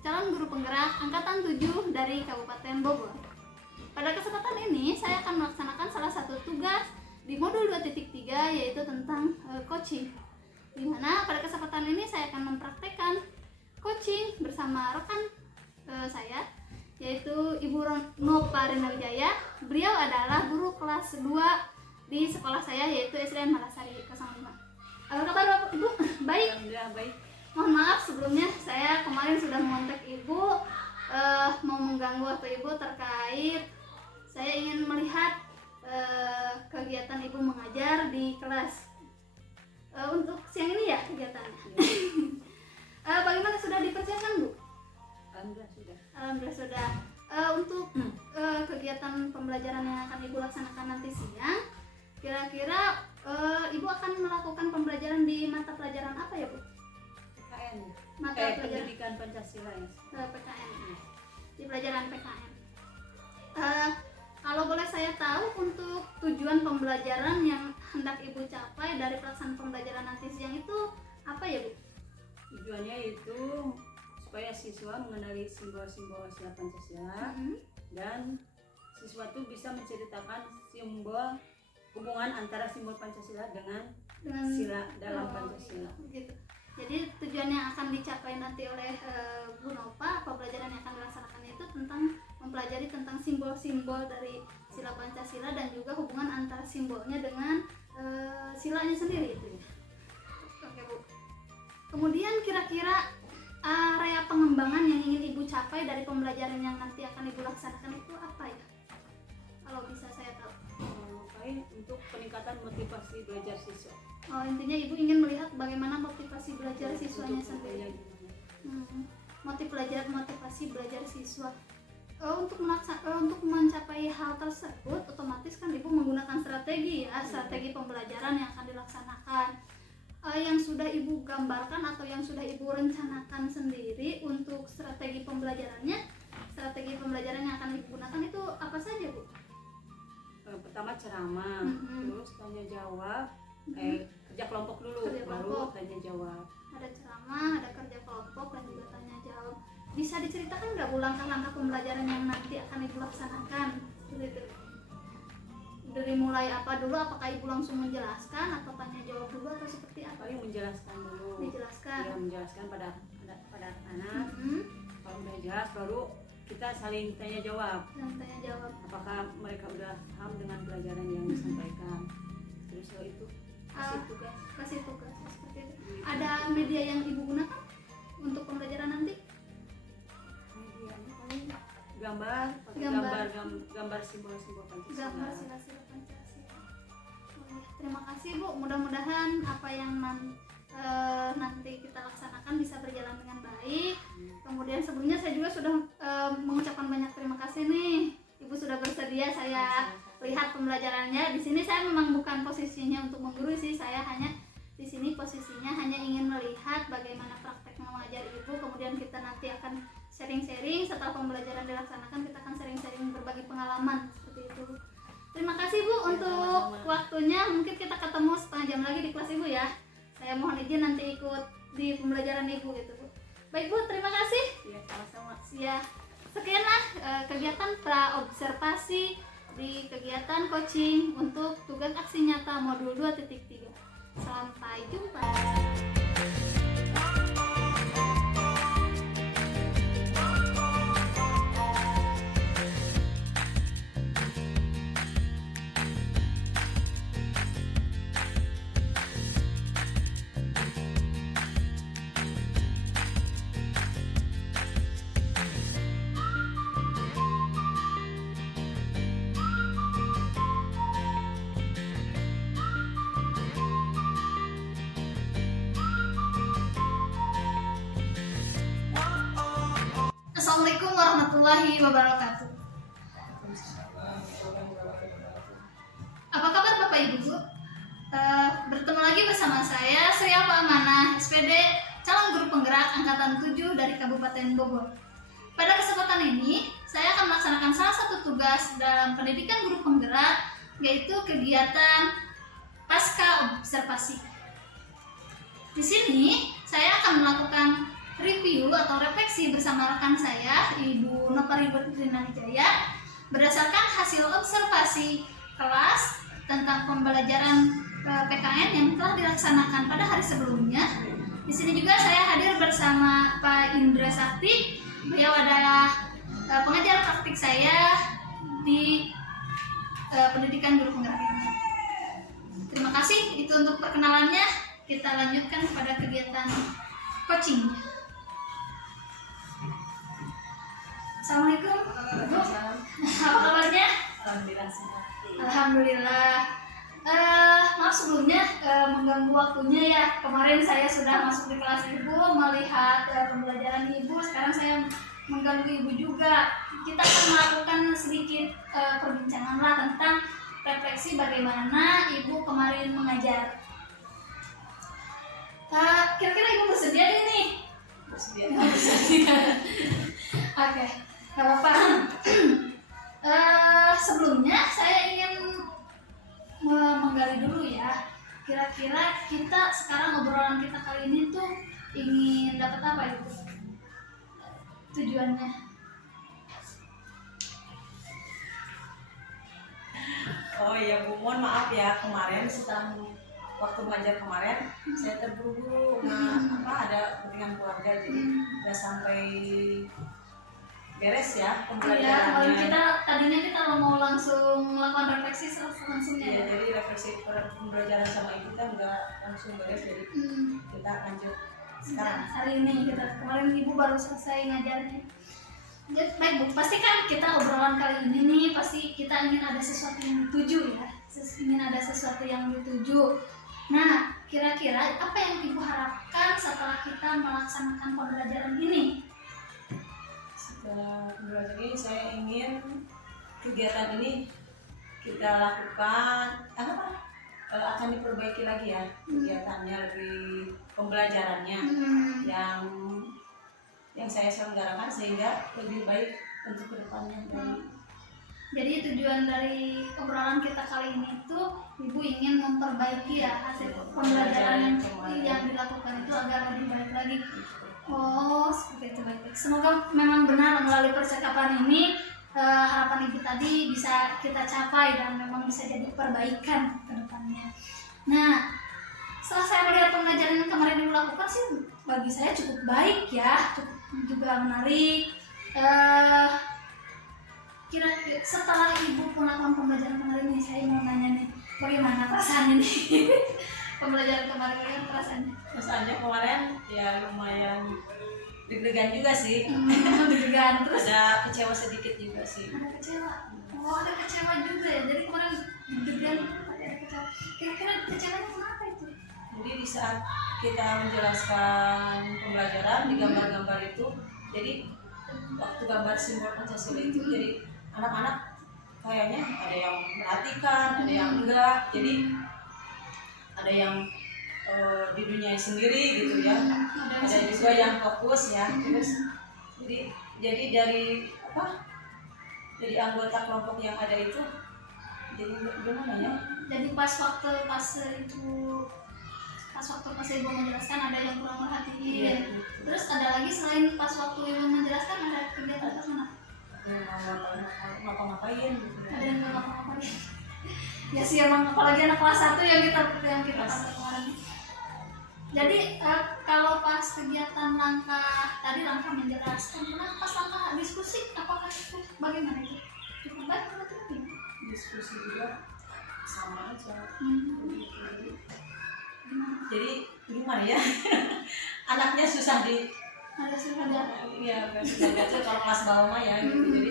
calon guru penggerak angkatan 7 dari Kabupaten Bogor. Pada kesempatan ini saya akan melaksanakan salah satu tugas di modul 2.3 yaitu tentang coaching. Di mana pada kesempatan ini saya akan mempraktekkan coaching bersama rekan saya yaitu Ibu Nopa Rina Wijaya. Beliau adalah guru kelas 2 di sekolah saya yaitu SDN Malasari 05. Apa kabar Bapak Ibu? Baik? Alhamdulillah baik. Mohon maaf sebelumnya saya kemarin sudah mengontak Ibu mau mengganggu waktu Ibu terkait saya ingin melihat kegiatan Ibu mengajar di kelas. Untuk siang ini ya kegiatannya. Bagaimana, sudah dipersiapkan Bu? Alhamdulillah sudah. Alhamdulillah sudah. Untuk kegiatan pembelajaran yang akan Ibu laksanakan nanti siang, kira-kira Ibu akan melakukan pembelajaran di mata pelajaran apa ya Bu? PKN. Mata pelajaran Pendidikan Pancasila ya. PKN. Di pelajaran PKN. Kalau boleh saya tahu untuk tujuan pembelajaran yang hendak Ibu capai dari pelaksanaan pembelajaran nanti siang itu apa ya Bu? Tujuannya itu supaya siswa mengenali simbol-simbol sila Pancasila dan siswa itu bisa menceritakan simbol hubungan antara simbol Pancasila dengan sila dalam Pancasila. Gitu. Jadi tujuan yang akan dicapai nanti oleh Bu Nova, pembelajaran yang akan dilaksanakan itu tentang mempelajari tentang simbol-simbol dari sila Pancasila dan juga hubungan antara simbolnya dengan silanya sendiri itu ya. Oke Bu. Kemudian kira-kira area pengembangan yang ingin Ibu capai dari pembelajaran yang nanti akan Ibu laksanakan itu apa ya? Kalau bisa saya tahu. Untuk peningkatan motivasi belajar siswa. Intinya Ibu ingin melihat bagaimana motivasi belajar siswanya sendiri. Motivasi belajar siswa. Untuk mencapai hal tersebut, otomatis kan Ibu menggunakan strategi ya, strategi pembelajaran yang akan dilaksanakan. Yang sudah Ibu gambarkan atau yang sudah Ibu rencanakan sendiri untuk strategi pembelajarannya, strategi pembelajaran yang akan Ibu gunakan itu apa saja Bu? Pertama ceramah, terus tanya jawab, kerja kelompok dulu, baru tanya jawab. Ada ceramah, ada kerja kelompok dan juga tanya jawab. Bisa diceritakan nggak Bu langkah-langkah pembelajaran yang nanti akan Ibu laksanakan? Dari mulai apa dulu? Apakah Ibu langsung menjelaskan atau tanya jawab dulu atau seperti apa? Paling menjelaskan dulu. Dijelaskan. Ya, menjelaskan pada anak. Kalau udah jelas baru kita saling tanya jawab. Tanya jawab. Apakah mereka udah paham dengan pelajaran yang disampaikan? Terus itu kasih tugas seperti itu. Ada media yang Ibu gunakan untuk pembelajaran nanti? Medianya paling gambar simbol-simbol Pancasila. Gambar sila-sila Pancasila. Terima kasih Bu. Mudah-mudahan apa yang nanti kita laksanakan bisa berjalan dengan baik. Kemudian sebelumnya saya juga sudah mengucapkan banyak terima kasih nih. Ibu sudah bersedia saya lihat pembelajarannya. Di sini saya memang bukan posisinya untuk menggurui sih. Saya hanya di sini posisinya hanya ingin melihat bagaimana praktek mengajar Ibu. Kemudian kita nanti akan sharing-sharing setelah pembelajaran dilaksanakan, kita akan sharing-sharing berbagi pengalaman seperti itu. Terima kasih Bu untuk waktunya. Mungkin kita ketemu setengah jam lagi di kelas Ibu ya. Saya mohon izin nanti ikut di pembelajaran Ibu gitu Bu. Baik Bu, terima kasih. Iya, sama-sama. Ya, sekianlah kegiatan praobservasi di kegiatan coaching untuk tugas aksi nyata modul 2.3. Sampai jumpa. Assalamualaikum warahmatullahi wabarakatuh. Apa kabar Bapak Ibu? Bertemu lagi bersama saya Sri Alfa Amanah, SPD calon guru penggerak angkatan 7 dari Kabupaten Bogor. Pada kesempatan ini, saya akan melaksanakan salah satu tugas dalam pendidikan guru penggerak, yaitu kegiatan pasca observasi. Di sini, saya akan melakukan review atau refleksi bersama rekan saya, Ibu Nopari Wijaya, berdasarkan hasil observasi kelas tentang pembelajaran PKN yang telah dilaksanakan pada hari sebelumnya. Di sini juga saya hadir bersama Pak Indra Sakti. Beliau adalah pengajar praktik saya di pendidikan guru penggerak ini. Terima kasih, itu untuk perkenalannya. Kita lanjutkan kepada kegiatan coaching. Assalamualaikum, Bu. Apa kabarnya? Alhamdulillah sehat. Alhamdulillah. Maaf sebelumnya mengganggu waktunya ya. Kemarin saya sudah masuk di kelas Ibu, melihat pembelajaran Ibu. Sekarang saya mengganggu Ibu juga. Kita akan melakukan sedikit perbincangan lah tentang refleksi bagaimana Ibu kemarin mengajar. Kira-kira Ibu bersedia nih? Bersedia. Oke, gak apa-apa. Sebelumnya saya ingin menggali dulu ya. Kira-kira kita sekarang obrolan kita kali ini tuh ingin dapat apa Ibu? Tujuannya? Oh iya Bu, mohon maaf ya, kemarin setelah waktu mengajar kemarin saya terburu-buru ada kepentingan keluarga, jadi nggak sampai beres ya Iya, kalau pembelajarannya. tadinya kita mau langsung melakukan refleksi langsungnya. Iya, jadi refleksi pembelajaran sama ibu kan nggak langsung beres, jadi kita lanjut sekarang. Hari ini kemarin Ibu baru selesai ngajarnya. Baik Bu, pasti kan kita obrolan kali ini nih pasti kita ingin ada sesuatu yang dituju ya, ingin ada sesuatu yang dituju. Nah, kira-kira apa yang Ibu harapkan setelah kita melaksanakan pembelajaran ini? Setelah pembelajaran ini saya ingin kegiatan ini kita lakukan akan diperbaiki lagi ya, kegiatannya lebih pembelajarannya yang saya selenggarakan sehingga lebih baik untuk kedepannya. Jadi tujuan dari obrolan kita kali ini itu Ibu ingin memperbaiki ya hasil pembelajaran yang dilakukan itu agar lebih baik lagi. Oh, seperti itu, baik. Semoga memang benar melalui percakapan ini harapan Ibu tadi bisa kita capai dan memang bisa jadi perbaikan ke depannya. Nah, setelah saya melihat pengajaran yang kemarin Ibu lakukan sih bagi saya cukup baik ya, cukup juga menarik. Kira-kira setelah Ibu melakukan pembelajaran kemarin ini, saya mau nanya nih, bagaimana perasaannya nih? Pembelajaran kemarin kan Perasaannya kemarin ya lumayan deg-degan juga sih. Deg-degan, terus ada kecewa sedikit juga sih. ada kecewa. Oh, ada kecewa juga ya. Jadi kemarin deg-degan tapi ada kecewa. Kira-kira kecewanya kenapa itu? Jadi di saat kita menjelaskan pembelajaran di gambar-gambar itu, jadi waktu gambar simbol Pancasila itu, jadi anak-anak kayaknya ada yang perhatikan, ada yang enggak. Jadi ada yang di dunia sendiri gitu ya, ada juga yang fokus ya. Terus jadi dari anggota kelompok yang ada itu, jadi gimana ya, Jadi pas Ibu menjelaskan ada yang kurang perhatiin. Iya, gitu. Terus ada lagi selain pas waktu Ibu menjelaskan ada kegiatan apa mana? ngapa-ngapain gitu ya. Ada yang nggak ngapa-ngapain. Ya sih emang apalagi anak kelas 1 yang kita pantau kemarin. Jadi kalau pas kegiatan langkah menjelaskan, pas langkah diskusi apakah itu bagaimana itu? Cukup baik atau tidak? Diskusi juga sama aja. Jadi gimana ya, anaknya susah Ada sih ada. ya kalau kelas bawah mah ya gitu. Jadi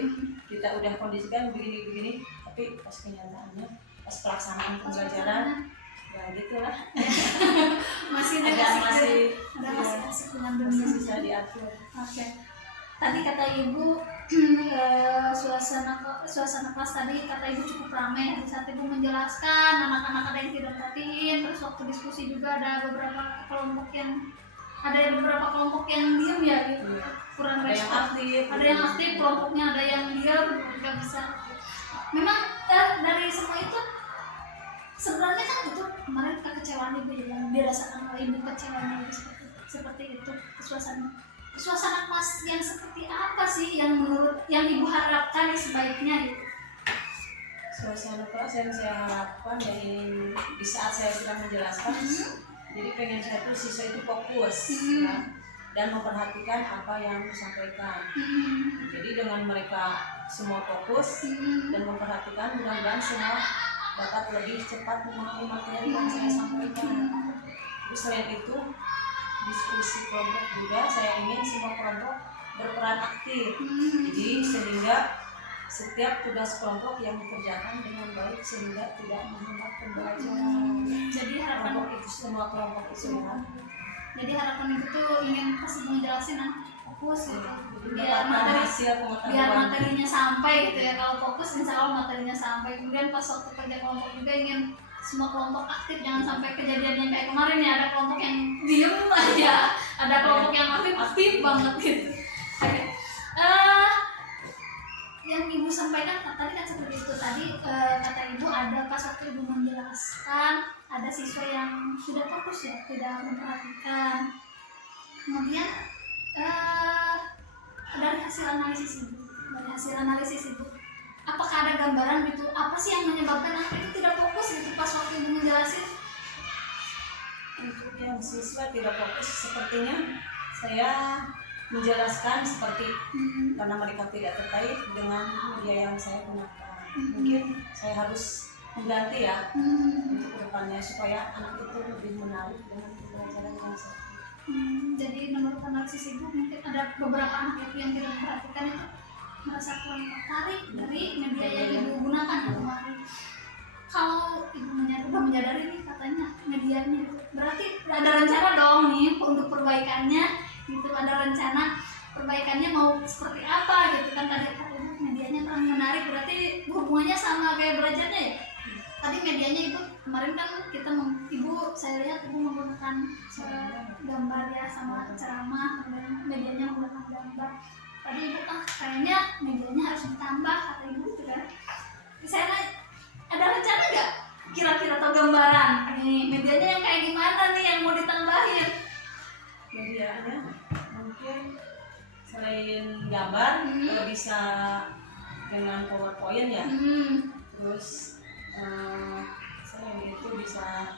kita udah kondisikan begini, tapi pas kenyataannya, pas pelaksanaan pembelajaran ya gitulah. masih asik dengan dunia. Masih bisa diatur. Oke. Tadi kata Ibu suasana kelas tadi kata Ibu cukup ramai. Di saat Ibu menjelaskan, anak-anak ada yang tidak perhatiin. Terus waktu diskusi juga ada beberapa kelompok yang diam ya gitu. Kurang Ada yang respon. aktif. Ada yang aktif, kelompoknya ada yang diam, nggak bisa. Memang dari semua itu sebenarnya kan itu kemarin kekecewaan Ibu yang dirasakan oleh Ibu, kecewanya Ibu seperti itu suasana. suasana kelas yang seperti apa sih yang menurut yang ibu harapkan sebaiknya gitu? Suasana kelas yang saya harapkan dari di saat saya sedang menjelaskan, jadi pengen saya tuh siswa itu fokus ya, dan memperhatikan apa yang disampaikan. Jadi dengan mereka semua fokus dan memperhatikan, mudah-mudahan semua dapat lebih cepat memahami materi yang saya sampaikan. Terus selain itu diskusi kelompok juga saya ingin semua kelompok berperan aktif. Jadi sehingga setiap tugas kelompok yang dikerjakan dengan baik sehingga tidak menghambat pembelajaran. Jadi harapan Kelompok itu semua kelompok itu ya. Jadi harapan itu tuh ingin pas menjelasin fokus gitu. Biar hasil pengetahuan. Biar materinya sampai gitu ya. Kalau fokus insya Allah materinya sampai. Kemudian pas waktu kerja kelompok juga ingin semua kelompok aktif, jangan sampai kejadian yang kayak kemarin ya, ada kelompok yang diem aja, ada kelompok yang aktif banget gitu. Oke. Yang ibu sampaikan tadi kan seperti itu tadi, kata ibu ada pas waktu ibu menjelaskan ada siswa yang tidak fokus ya, tidak memperhatikan. Kemudian dari hasil analisis ibu, apakah ada gambaran gitu apa sih yang menyebabkan anak itu tidak fokus gitu pas waktu ibu menjelasin? Untuk yang siswa tidak fokus sepertinya saya menjelaskan seperti karena mereka tidak terkait dengan media yang saya gunakan. Mungkin saya harus mengganti ya untuk kedepannya supaya anak itu lebih menarik dengan pembelajaran yang saya. Jadi menurut analisis ibu mungkin ada beberapa anak itu yang tidak memperhatikan itu merasa kurang tertarik dari media yang ibu gunakan kemarin. Kalau ibu udah menyadari nih katanya medianya itu, berarti ada rencana dong nih untuk perbaikannya gitu, ada rencana perbaikannya mau seperti apa gitu kan. Tadi katanya medianya kurang menarik, berarti hubungannya sama gaya belajarnya ya. Tadi medianya itu kemarin kan kita ibu saya lihat ibu menggunakan gambar ya sama ceramah, kemudian medianya menggunakan gambar. Tadi ibu kayaknya medianya harus ditambah kata ibu gitu kan. Saya ada rencana nggak kira-kira atau gambaran nih medianya yang kayak gimana nih yang mau ditambahin? Medianya mungkin selain gambar kalau bisa dengan PowerPoint ya. Terus selain itu bisa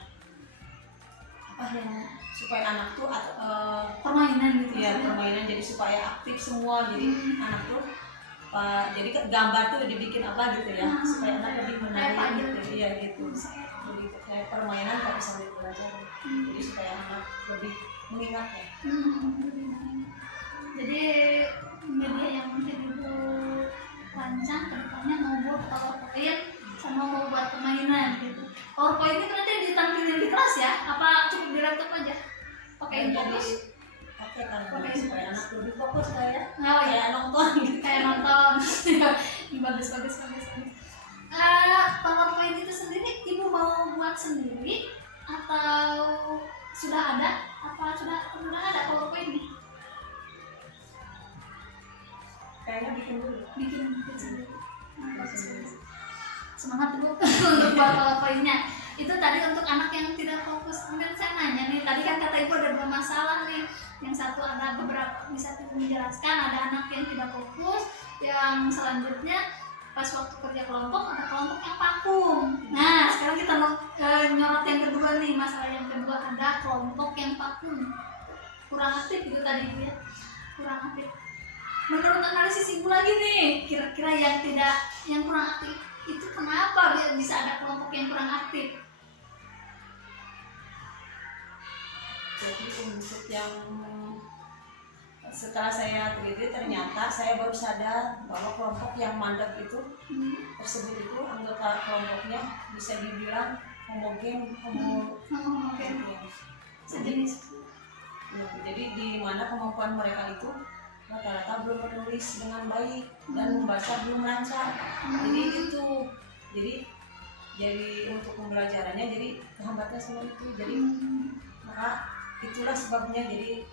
apa yang supaya anak tuh Permainan gitu ya, permainan jadi supaya aktif semua, jadi anak tuh jadi gambar tuh dibikin apa gitu ya supaya anak lebih menarik gitu ya gitu. Jadi kayak permainan tapi sambil belajar, jadi supaya anak lebih mengingatnya. Jadi media yang mungkin ibu rancang kedepannya mau buat PowerPoint sama mau buat permainan gitu. PowerPoint itu nanti ditampilin di kelas ya? Apa cukup di laptop aja? Pakai fokus? Pakai kan supaya anak lebih fokus kayak Oh, kayak nonton gitu. Kayak nonton. bagus. PowerPoint itu sendiri ibu mau buat sendiri atau sudah ada? Apa sudah ada PowerPoint nih? Kayaknya bikin dulu. Bikin sendiri. Bagus. Semangat bu untuk buat PowerPoint-nya. Itu tadi untuk anak yang tidak fokus. Kemudian saya nanya nih, tadi kan kata ibu ada 2 masalah nih. Yang satu ada beberapa, bisa ibu menjelaskan ada anak yang tidak fokus. Yang selanjutnya pas waktu kerja kelompok ada kelompok yang vakum. Nah sekarang kita nyorot yang kedua nih, masalah yang kedua ada kelompok yang vakum, kurang aktif gitu tadi ya, kurang aktif. Menurut analisis ibu lagi nih, kira-kira yang kurang aktif itu kenapa bisa ada kelompok yang kurang aktif? Jadi untuk yang setelah saya teliti ternyata saya baru sadar bahwa kelompok yang mandek itu tersebut itu anggota kelompoknya bisa dibilang homogen. Jadi di mana kemampuan mereka itu rata-rata belum menulis dengan baik dan membaca belum lancar. Jadi itu jadi untuk pembelajarannya jadi kehambatnya sama itu. Jadi maka itulah sebabnya jadi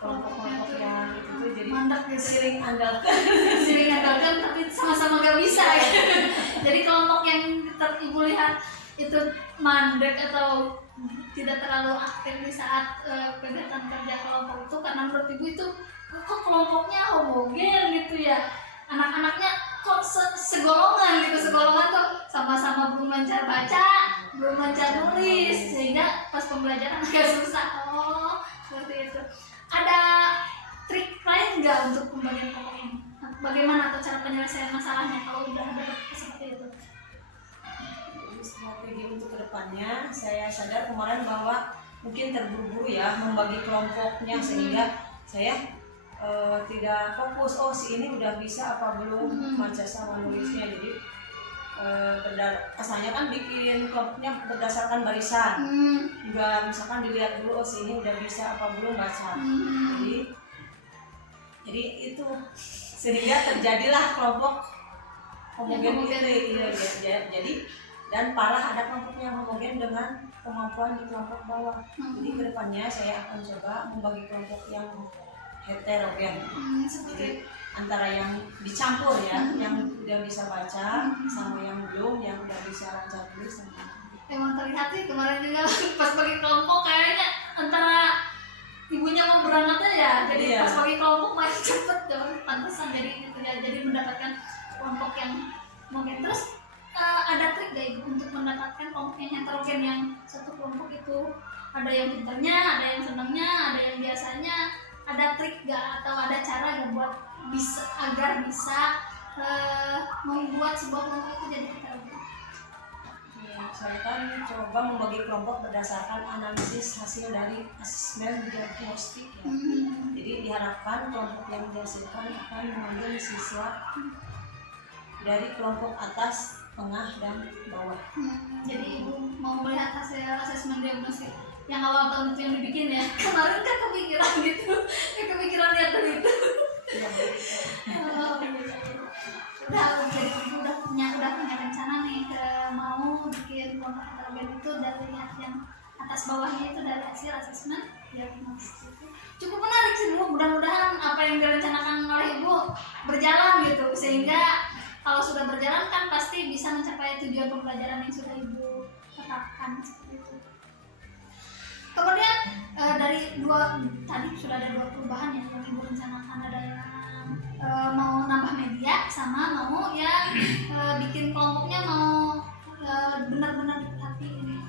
kelompok-kelompok yang itu tuh jadi mandek gitu. sering andalkan tapi sama-sama gak bisa ya. Jadi kelompok yang ibu lihat itu mandek atau tidak terlalu aktif di saat kegiatan kerja kelompok itu, karena menurut ibu itu kok kelompoknya homogen gitu ya, anak-anaknya kok segolongan gitu, segolongan tuh sama-sama belum lancar baca, belum lancar nulis, sehingga pas pembelajaran agak susah. Oh seperti itu. Ada trik lain nggak untuk pembagian kelompok ini? Bagaimana atau cara penyelesaian masalahnya kalau udah ada seperti itu? Strategi untuk kedepannya, saya sadar kemarin bahwa mungkin terburu-buru ya membagi kelompoknya, sehingga saya tidak fokus, oh si ini udah bisa apa belum baca sama nulisnya. Jadi asalnya kan bikin kelompoknya berdasarkan barisan, juga misalkan dilihat dulu, oh si ini udah bisa apa belum baca. Jadi itu sehingga terjadilah kelompok homogen itu. Jadi dan parah ada kelompok yang homogen dengan kemampuan di kelompok bawah. Jadi kedepannya saya akan coba membagi kelompok yang heterogen. Jadi antara yang dicampur ya, yang udah bisa baca sama yang belum, yang udah bisa lancar tulis. Emang terlihat sih kemarin juga pas bagi kelompok kayaknya antara ibunya mau berangkatnya ya, jadi pas bagi kelompok main cepet dong, pantesan jadi mendapatkan kelompok yang homogen. Terus ada trik gak ibu untuk mendapatkan kelompok yang heterogen, yang satu kelompok itu ada yang pintarnya, ada yang senangnya, ada yang biasanya? Ada trik gak atau ada cara gak buat agar bisa membuat sebuah kelompok itu jadi heterogen? Saya kan coba membagi kelompok berdasarkan analisis hasil dari asesmen diagnostik ya. Jadi diharapkan kelompok yang dihasilkan akan mengambil siswa dari kelompok atas, tengah, dan bawah. Jadi ibu mau melihat hasil asesmen diagnostik yang awal tahun itu yang dibikin ya. Kemarin kan kepikiran gitu, kepikiran lihat itu. Udah punya rencana nih mau bikin kelompok heterogen itu dari yang atas bawahnya itu dari hasil asesmen diagnostik. Cukup menarik sih Bu, mudah-mudahan apa yang direncanakan oleh Ibu berjalan gitu, sehingga kalau sudah berjalan kan pasti bisa mencapai tujuan pembelajaran yang sudah Ibu tetapkan seperti itu. Kemudian dari tadi sudah ada 2 perubahan ya yang Ibu rencanakan, ada yang mau nambah media sama mau yang bikin kelompoknya mau benar-benar diperhatiin.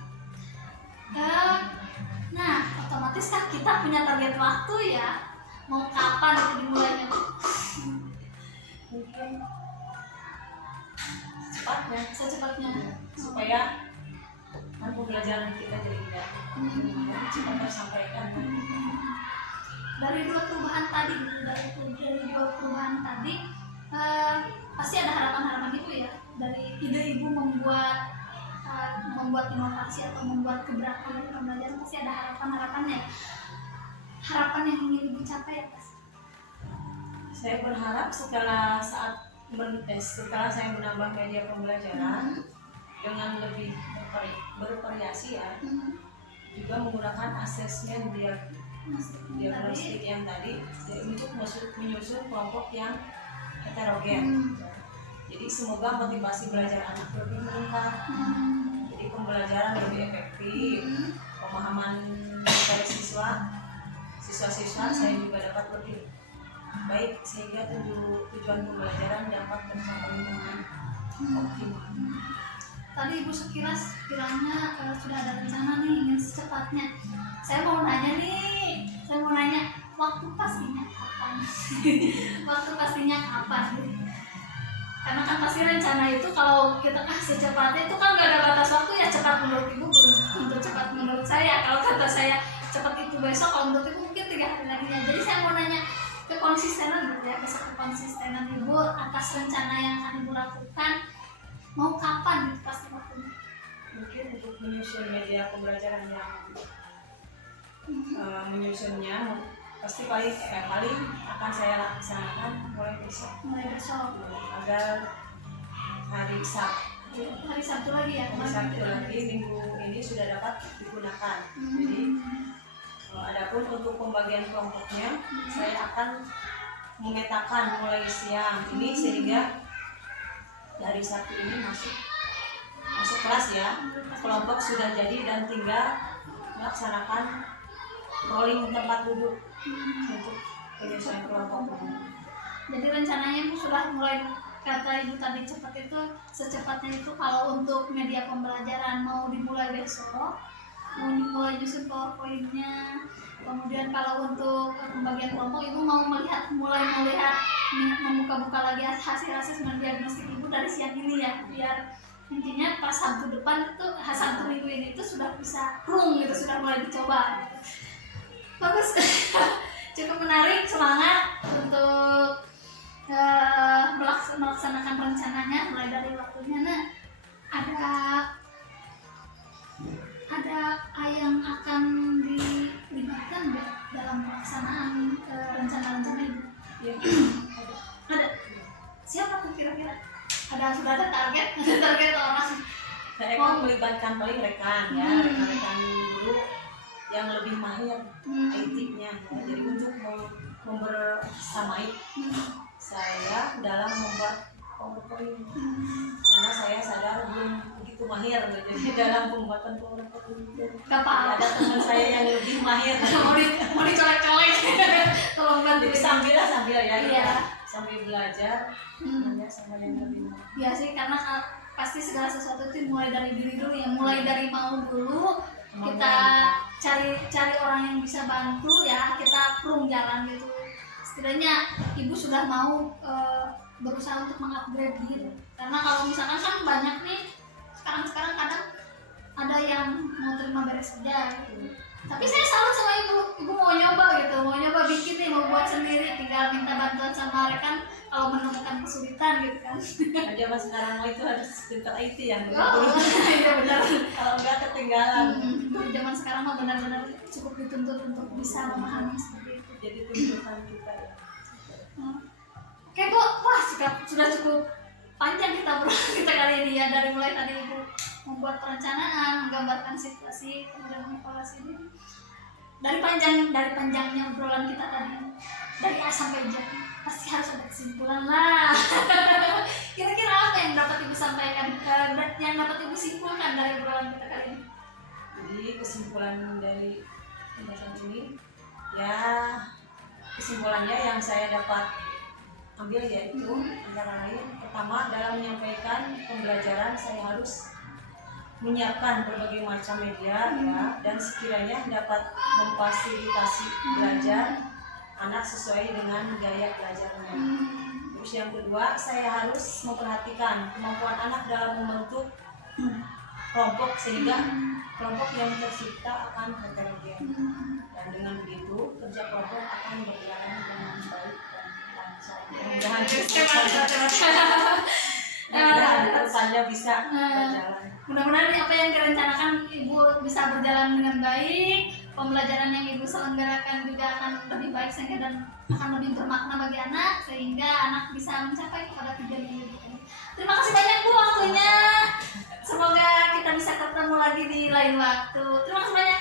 Nah, otomatis kan kita punya target waktu ya, mau kapan itu dimulainya? Mungkin secepatnya supaya pembelajaran kita jadi tidak cepat tersampaikan. Dari 2 perubahan tadi gitu, dari 2 perubahan tadi pasti ada harapan-harapan itu ya, dari ide Ibu membuat inovasi atau membuat gebrakan pembelajaran, pasti ada harapan-harapannya. Harapan yang ingin Ibu capai apa sih? Saya berharap setelah saya menambah media pembelajaran dengan lebih bervariasi ya, juga menggunakan asesmen diagnostik yang tadi untuk menyusun kelompok yang heterogen. Jadi semoga motivasi belajar anak lebih meningkat, jadi pembelajaran lebih efektif, pemahaman dari siswa-siswa saya juga dapat lebih baik, sehingga tujuan pembelajaran dapat tercapai dengan optimal. Tadi Ibu sekilas kiranya sudah ada rencana nih ingin secepatnya. Saya mau nanya waktu pastinya kapan? Waktu pastinya kapan? Karena kan pasti rencana itu kalau kita secepatnya itu kan gak ada batas waktu ya, cepat menurut Ibu untuk cepat menurut saya. Kalau kata saya cepat itu besok, kalau menurut Ibu mungkin 3 hari laginya. Jadi saya mau nanya kekonsistenan gitu ya, kekonsistenan Ibu atas rencana yang akan Ibu lakukan, mau kapan gitu pasti waktunya? Mungkin untuk menyusun media pembelajaran yang menyusunnya pasti paling akan saya laksanakan mulai besok agar hari Sabtu lagi ya, minggu ini sudah dapat digunakan. Jadi adapun untuk pembagian kelompoknya saya akan memetakan mulai siang ini, sehingga dari Sabtu ini masuk kelas ya, kelompok sudah jadi dan tinggal melaksanakan rolling tempat duduk untuk penyesuaian kelompok. Jadi rencananya Bu sudah mulai, kata Ibu tadi cepat itu, secepatnya itu kalau untuk media pembelajaran mau dimulai besok, mau mulai nyusun PowerPoint-nya. Kemudian kalau untuk pembagian kelompok, Ibu mau mulai melihat membuka-buka lagi hasil asesmen diagnostik Ibu dari siang ini ya, biar intinya pas Sabtu depan itu, Sabtu minggu ini itu sudah bisa prung gitu, sudah mulai dicoba. Bagus. Cukup menarik, semangat untuk melaksanakan rencananya mulai dari waktunya. Nah, ada yang akan dilibatkan nggak dalam pelaksanaan rencana-rencana Ibu? Ya. Ada. Siapa tuh kira-kira? Sudah ada target orang. Saya akan melibatkan paling rekan ya, rekan-rekan dulu yang lebih mahir IT-nya ya. Jadi untuk membersamai saya dalam membuat PowerPoint, karena saya sadar belum begitu mahir jadi dalam pembuatan PowerPoint itu. Apa? Ada teman saya yang lebih mahir. mau dicolek-colek. Tolong bantu. Jadi sambil ya, Iya. sambil belajar nanya sama yang lebih mahir. Ya sih, karena pasti segala sesuatu itu mulai dari diri dulu ya, mulai dari mau dulu. Kita cari orang yang bisa bantu ya, kita prung jalan gitu. Setidaknya Ibu sudah mau berusaha untuk mengupgrade diri. Karena kalau misalkan kan banyak nih sekarang kadang ada yang mau terima beres saja gitu. Tapi saya salut sama Ibu mau nyoba bikin nih, mau buat sendiri, tinggal minta bantuan sama rekan kalau menemukan kesulitan gitu kan. Zaman sekarang itu harus pintar IT yang Iya benar. kalau enggak ketinggalan. Di zaman sekarang mah benar-benar cukup dituntut untuk bisa memahami seperti itu. Jadi tuntutan kita ya. Oke Bu, wah sudah cukup panjang kita kali ini ya, dari mulai tadi Ibu membuat perencanaan, menggambarkan situasi, kemudian mengevaluasi ini. Dari panjangnya obrolan kita tadi, dari A sampai Z, pasti harus ada kesimpulan lah. Kira-kira apa yang dapat Ibu sampaikan, yang dapat Ibu simpulkan dari obrolan kita kali ini? Jadi kesimpulan dari pembahasan ini ya, kesimpulannya yang saya dapat ambil yaitu antara lain, pertama dalam menyampaikan pembelajaran saya harus menyiapkan berbagai macam media ya, dan sekiranya dapat memfasilitasi belajar anak sesuai dengan gaya belajarnya. Terus yang kedua, saya harus memperhatikan kemampuan anak dalam membentuk kelompok sehingga kelompok yang tercipta akan heterogen, dan dengan begitu kerja kelompok akan berjalan dengan baik dan lancar. Mudah-mudahan kedepannya bisa berjalan. Mudah-mudahan apa yang direncanakan Ibu bisa berjalan dengan baik, pembelajaran yang Ibu selenggarakan juga akan lebih baik sehingga dan akan lebih bermakna bagi anak, sehingga anak bisa mencapai kepada tujuan yang lebih baik. Terima kasih banyak Bu waktunya. Semoga kita bisa ketemu lagi di lain waktu. Terima kasih banyak.